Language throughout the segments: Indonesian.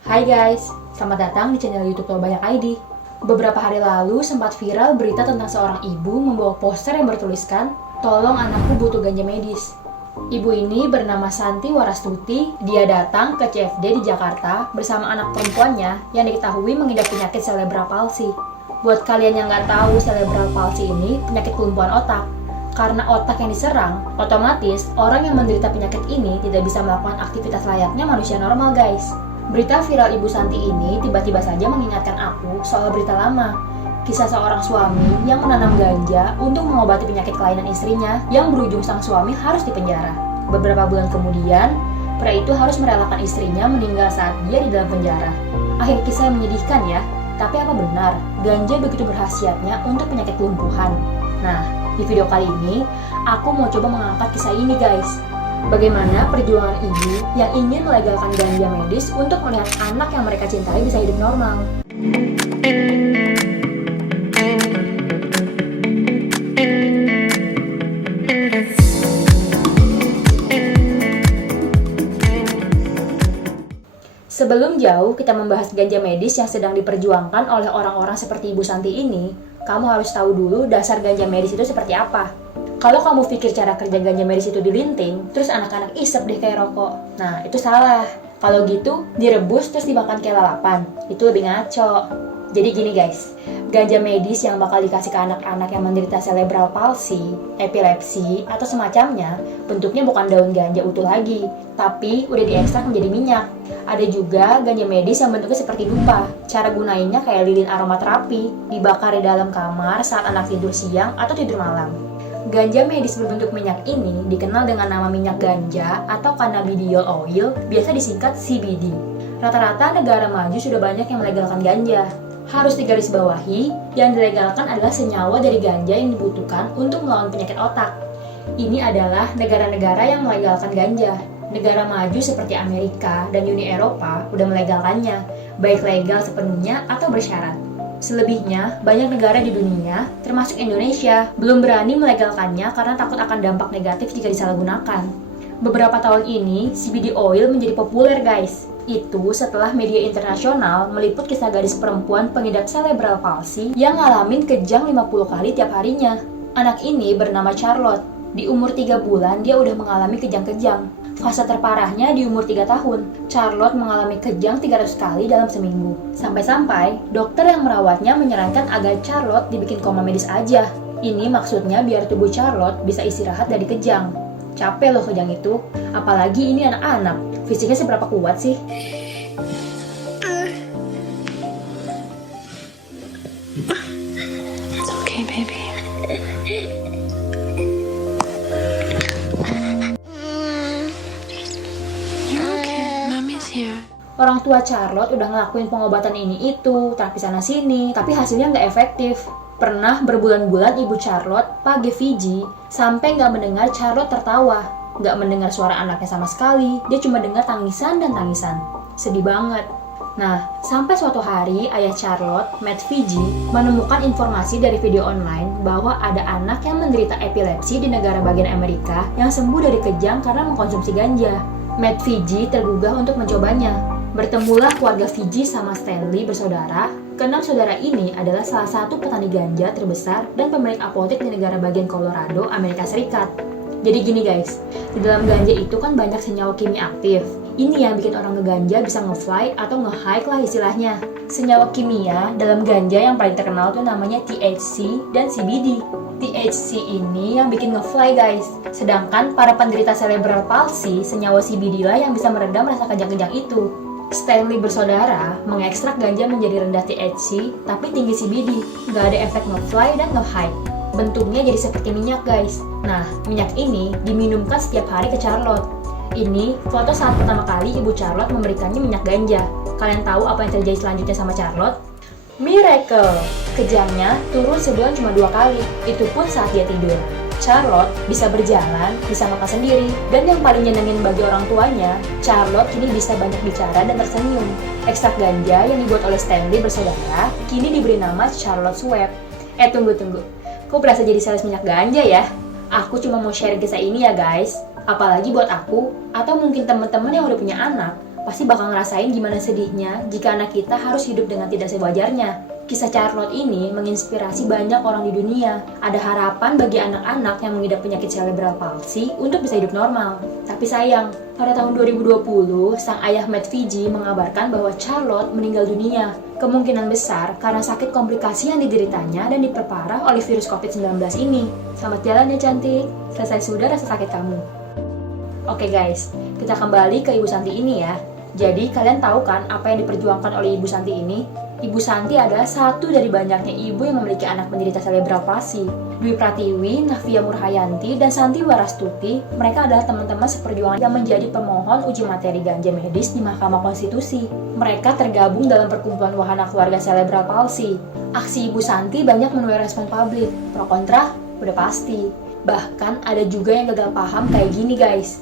Hai guys, selamat datang di channel YouTube Tahu Banyak ID. Beberapa hari lalu sempat viral berita tentang seorang ibu membawa poster yang bertuliskan, "Tolong anakku butuh ganja medis." Ibu ini bernama Santi Warastuti. Dia datang ke CFD di Jakarta bersama anak perempuannya yang diketahui mengidap penyakit cerebral palsy. Buat kalian yang nggak tahu, cerebral palsy ini penyakit kelumpuhan otak. Karena otak yang diserang, otomatis orang yang menderita penyakit ini tidak bisa melakukan aktivitas layaknya manusia normal, guys. Berita viral Ibu Santi ini tiba-tiba saja mengingatkan aku soal berita lama. Kisah seorang suami yang menanam ganja untuk mengobati penyakit kelainan istrinya yang berujung sang suami harus dipenjara. Beberapa bulan kemudian, pria itu harus merelakan istrinya meninggal saat dia di dalam penjara. Akhir kisah yang menyedihkan ya, tapi apa benar ganja begitu berkhasiatnya untuk penyakit kelumpuhan? Nah, di video kali ini, aku mau coba mengangkat kisah ini guys. Bagaimana perjuangan ibu yang ingin melegalkan ganja medis untuk melihat anak yang mereka cintai bisa hidup normal. Sebelum jauh kita membahas ganja medis yang sedang diperjuangkan oleh orang-orang seperti Ibu Santi ini, kamu harus tahu dulu dasar ganja medis itu seperti apa. Kalau kamu pikir cara kerja ganja medis itu dilinting, terus anak-anak isep deh kayak rokok. Nah, itu salah. Kalau gitu, direbus terus dimakan kayak lalapan. Itu lebih ngaco. Jadi gini guys, ganja medis yang bakal dikasih ke anak-anak yang menderita cerebral palsy, epilepsi, atau semacamnya, bentuknya bukan daun ganja utuh lagi, tapi udah diekstrak menjadi minyak. Ada juga ganja medis yang bentuknya seperti dupa. Cara gunainnya kayak lilin aromaterapi, dibakar di dalam kamar saat anak tidur siang atau tidur malam. Ganja medis berbentuk minyak ini dikenal dengan nama minyak ganja atau cannabidiol oil, biasa disingkat CBD. Rata-rata negara maju sudah banyak yang melegalkan ganja. Harus digarisbawahi, yang dilegalkan adalah senyawa dari ganja yang dibutuhkan untuk melawan penyakit otak. Ini adalah negara-negara yang melegalkan ganja. Negara maju seperti Amerika dan Uni Eropa udah melegalkannya, baik legal sepenuhnya atau bersyarat. Selebihnya, banyak negara di dunia, termasuk Indonesia, belum berani melegalkannya karena takut akan dampak negatif jika disalahgunakan. Beberapa tahun ini, CBD oil menjadi populer guys. Itu setelah media internasional meliput kisah gadis perempuan pengidap cerebral palsy yang ngalamin kejang 50 kali tiap harinya. Anak ini bernama Charlotte. Di umur 3 bulan, dia udah mengalami kejang-kejang. Fase terparahnya di umur 3 tahun. Charlotte mengalami kejang 300 kali dalam seminggu. Sampai-sampai, dokter yang merawatnya menyarankan agar Charlotte dibikin koma medis aja. Ini maksudnya biar tubuh Charlotte bisa istirahat dari kejang. Capek loh kejang itu. Apalagi ini anak-anak. Fisiknya seberapa kuat sih? It's okay, baby. Orang tua Charlotte udah ngelakuin pengobatan ini itu, terapi sana sini, tapi hasilnya nggak efektif. Pernah berbulan-bulan ibu Charlotte pakai Fiji sampai nggak mendengar Charlotte tertawa, nggak mendengar suara anaknya sama sekali. Dia cuma dengar tangisan dan tangisan. Sedih banget. Nah, sampai suatu hari ayah Charlotte, Matt Fiji, menemukan informasi dari video online bahwa ada anak yang menderita epilepsi di negara bagian Amerika yang sembuh dari kejang karena mengkonsumsi ganja. Matt Fiji tergugah untuk mencobanya. Bertemulah keluarga Fiji sama Stanley bersaudara. Keenam saudara ini adalah salah satu petani ganja terbesar dan pemilik apotek di negara bagian Colorado, Amerika Serikat. Jadi gini guys, di dalam ganja itu kan banyak senyawa kimia aktif. Ini yang bikin orang ngeganja bisa nge-fly atau nge-high lah istilahnya. Senyawa kimia dalam ganja yang paling terkenal tuh namanya THC dan CBD. THC ini yang bikin nge-fly guys. Sedangkan para penderita cerebral palsy, senyawa CBD lah yang bisa meredam rasa kejang-kejang itu. Stanley bersaudara mengekstrak ganja menjadi rendah THC tapi tinggi CBD, nggak ada efek nge-fly dan nge-high. Bentuknya jadi seperti minyak guys. Nah, minyak ini diminumkan setiap hari ke Charlotte. Ini foto saat pertama kali ibu Charlotte memberikannya minyak ganja. Kalian tahu apa yang terjadi selanjutnya sama Charlotte? Miracle! Kejangnya turun sebulan cuma 2 kali, itu pun saat dia tidur. Charlotte bisa berjalan, bisa makan sendiri, dan yang paling nyenengin bagi orang tuanya, Charlotte kini bisa banyak bicara dan tersenyum. Ekstrak ganja yang dibuat oleh Stanley bersaudara kini diberi nama Charlotte Swab. Tunggu. Kok berasa jadi sales minyak ganja ya? Aku cuma mau share kisah ini ya guys. Apalagi buat aku, atau mungkin teman-teman yang udah punya anak, pasti bakal ngerasain gimana sedihnya jika anak kita harus hidup dengan tidak sewajarnya. Kisah Charlotte ini menginspirasi banyak orang di dunia. Ada harapan bagi anak-anak yang mengidap penyakit cerebral palsy untuk bisa hidup normal. Tapi sayang, pada tahun 2020, sang ayah Matt Fiji mengabarkan bahwa Charlotte meninggal dunia. Kemungkinan besar karena sakit komplikasi yang dideritanya dan diperparah oleh virus COVID-19 ini. Selamat jalan ya cantik, selesai sudah rasa sakit kamu. Oke guys, kita kembali ke Ibu Santi ini ya. Jadi kalian tahu kan apa yang diperjuangkan oleh Ibu Santi ini? Ibu Santi adalah satu dari banyaknya ibu yang memiliki anak penderita cerebral palsy. Dwi Pratiwi, Navia Murhayanti, dan Santi Warastuti, mereka adalah teman-teman seperjuangan yang menjadi pemohon uji materi ganja medis di Mahkamah Konstitusi. Mereka tergabung dalam perkumpulan wahana keluarga cerebral palsy. Aksi Ibu Santi banyak menuai respon publik. Pro kontra, udah pasti. Bahkan ada juga yang gagal paham kayak gini guys.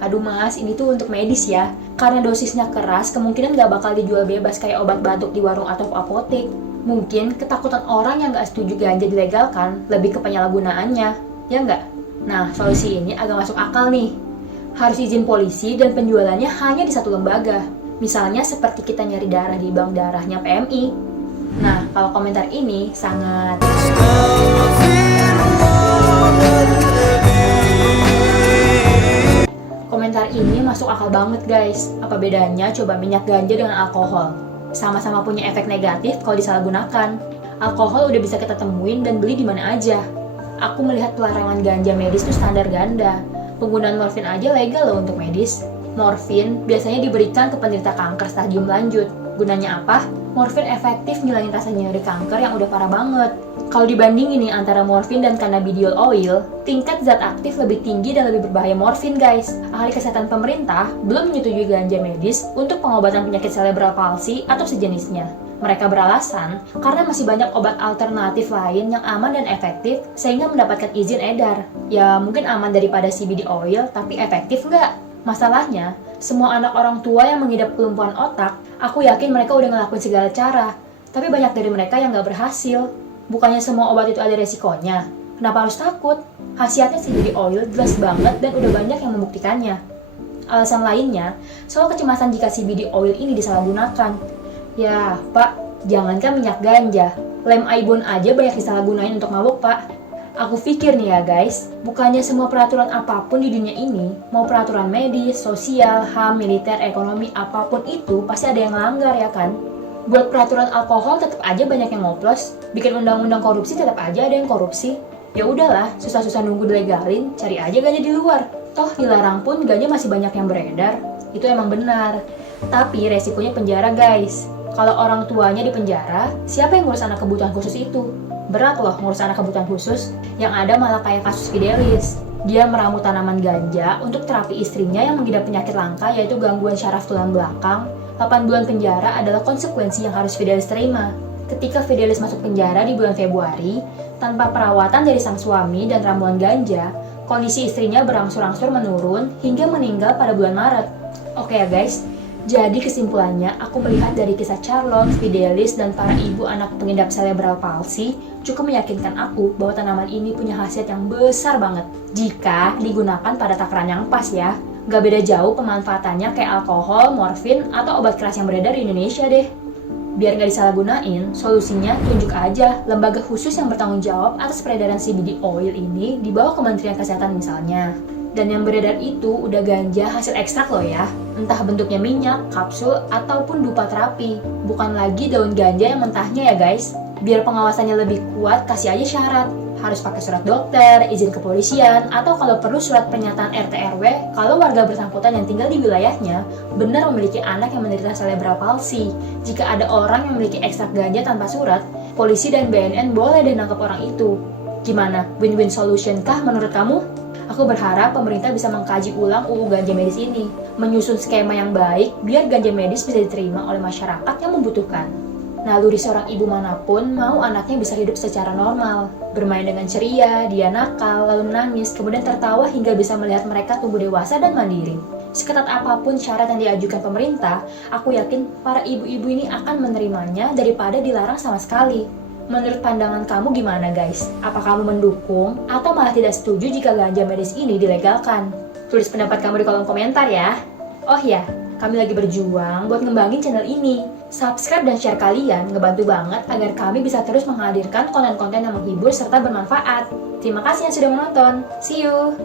Aduh mas, ini tuh untuk medis ya. Karena dosisnya keras, kemungkinan gak bakal dijual bebas kayak obat batuk di warung atau apotek. Mungkin ketakutan orang yang gak setuju ganja dilegalkan lebih ke penyalahgunaannya, ya nggak? Nah, solusi ini agak masuk akal nih. Harus izin polisi dan penjualannya hanya di satu lembaga. Misalnya seperti kita nyari darah di bank darahnya PMI. Nah, kalau komentar ini sangat... Komentar ini masuk akal banget guys. Apa bedanya coba minyak ganja dengan alkohol? Sama-sama punya efek negatif kalau disalahgunakan. Alkohol udah bisa kita temuin dan beli di mana aja. Aku melihat pelarangan ganja medis itu standar ganda. Penggunaan morfin aja legal loh untuk medis. Morfin biasanya diberikan ke penderita kanker stadium lanjut. Gunanya apa? Morfin efektif ngilangin rasa nyeri kanker yang udah parah banget. Kalau dibandingin nih antara morfin dan cannabidiol oil, tingkat zat aktif lebih tinggi dan lebih berbahaya morfin guys. Ahli kesehatan pemerintah belum menyetujui ganja medis untuk pengobatan penyakit cerebral palsy atau sejenisnya. Mereka beralasan karena masih banyak obat alternatif lain yang aman dan efektif sehingga mendapatkan izin edar. Ya mungkin aman daripada CBD oil, tapi efektif nggak? Masalahnya, semua anak orang tua yang mengidap kelumpuhan otak, aku yakin mereka udah ngelakuin segala cara. Tapi banyak dari mereka yang gak berhasil. Bukannya semua obat itu ada resikonya. Kenapa harus takut? Khasiatnya CBD oil jelas banget dan udah banyak yang membuktikannya. Alasan lainnya, soal kecemasan jika CBD oil ini disalahgunakan. Ya, Pak, jangankan minyak ganja, lem Aibon aja banyak disalahgunain untuk mabuk, Pak. Aku pikir nih ya guys, bukannya semua peraturan apapun di dunia ini, mau peraturan medis, sosial, HAM, militer, ekonomi, apapun itu pasti ada yang melanggar ya kan? Buat peraturan alkohol tetap aja banyak yang ngoplos, bikin undang-undang korupsi tetap aja ada yang korupsi. Ya udahlah, susah-susah nunggu dilegalin, cari aja ganja di luar. Toh dilarang pun ganja masih banyak yang beredar, itu emang benar. Tapi resikonya penjara guys. Kalau orang tuanya di penjara, siapa yang ngurus anak kebutuhan khusus itu? Berat loh ngurus anak kebutuhan khusus, yang ada malah kayak kasus Fidelis. Dia meramu tanaman ganja untuk terapi istrinya yang mengidap penyakit langka yaitu gangguan syaraf tulang belakang. 8 bulan penjara adalah konsekuensi yang harus Fidelis terima. Ketika Fidelis masuk penjara di bulan Februari, tanpa perawatan dari sang suami dan ramuan ganja, kondisi istrinya berangsur-angsur menurun hingga meninggal pada bulan Maret. Oke ya guys, jadi kesimpulannya, aku melihat dari kisah Charlotte, Fidelis, dan para ibu anak pengidap cerebral palsy cukup meyakinkan aku bahwa tanaman ini punya khasiat yang besar banget jika digunakan pada takaran yang pas ya. Gak beda jauh pemanfaatannya kayak alkohol, morfin, atau obat keras yang beredar di Indonesia deh. Biar gak disalahgunain, solusinya tunjuk aja lembaga khusus yang bertanggung jawab atas peredaran CBD oil ini di bawah Kementerian Kesehatan misalnya. Dan yang beredar itu udah ganja hasil ekstrak loh ya. Entah bentuknya minyak, kapsul, ataupun dupa terapi. Bukan lagi daun ganja yang mentahnya ya guys. Biar pengawasannya lebih kuat, kasih aja syarat. Harus pakai surat dokter, izin kepolisian, atau kalau perlu surat pernyataan RT/RW kalau warga bersangkutan yang tinggal di wilayahnya benar memiliki anak yang menderita cerebral palsy. Jika ada orang yang memiliki ekstrak ganja tanpa surat, polisi dan BNN boleh deh nangkep orang itu. Gimana? Win-win solution kah menurut kamu? Aku berharap pemerintah bisa mengkaji ulang UU Ganja Medis ini, menyusun skema yang baik biar ganja medis bisa diterima oleh masyarakat yang membutuhkan. Naluri seorang ibu manapun mau anaknya bisa hidup secara normal, bermain dengan ceria, dia nakal, lalu menangis, kemudian tertawa hingga bisa melihat mereka tumbuh dewasa dan mandiri. Seketat apapun syarat yang diajukan pemerintah, aku yakin para ibu-ibu ini akan menerimanya daripada dilarang sama sekali. Menurut pandangan kamu gimana guys? Apa kamu mendukung atau malah tidak setuju jika ganja medis ini dilegalkan? Tulis pendapat kamu di kolom komentar ya. Oh ya, Kami lagi berjuang buat ngembangin channel ini. Subscribe dan share kalian ngebantu banget agar kami bisa terus menghadirkan konten-konten yang menghibur serta bermanfaat. Terima kasih yang sudah menonton. See you!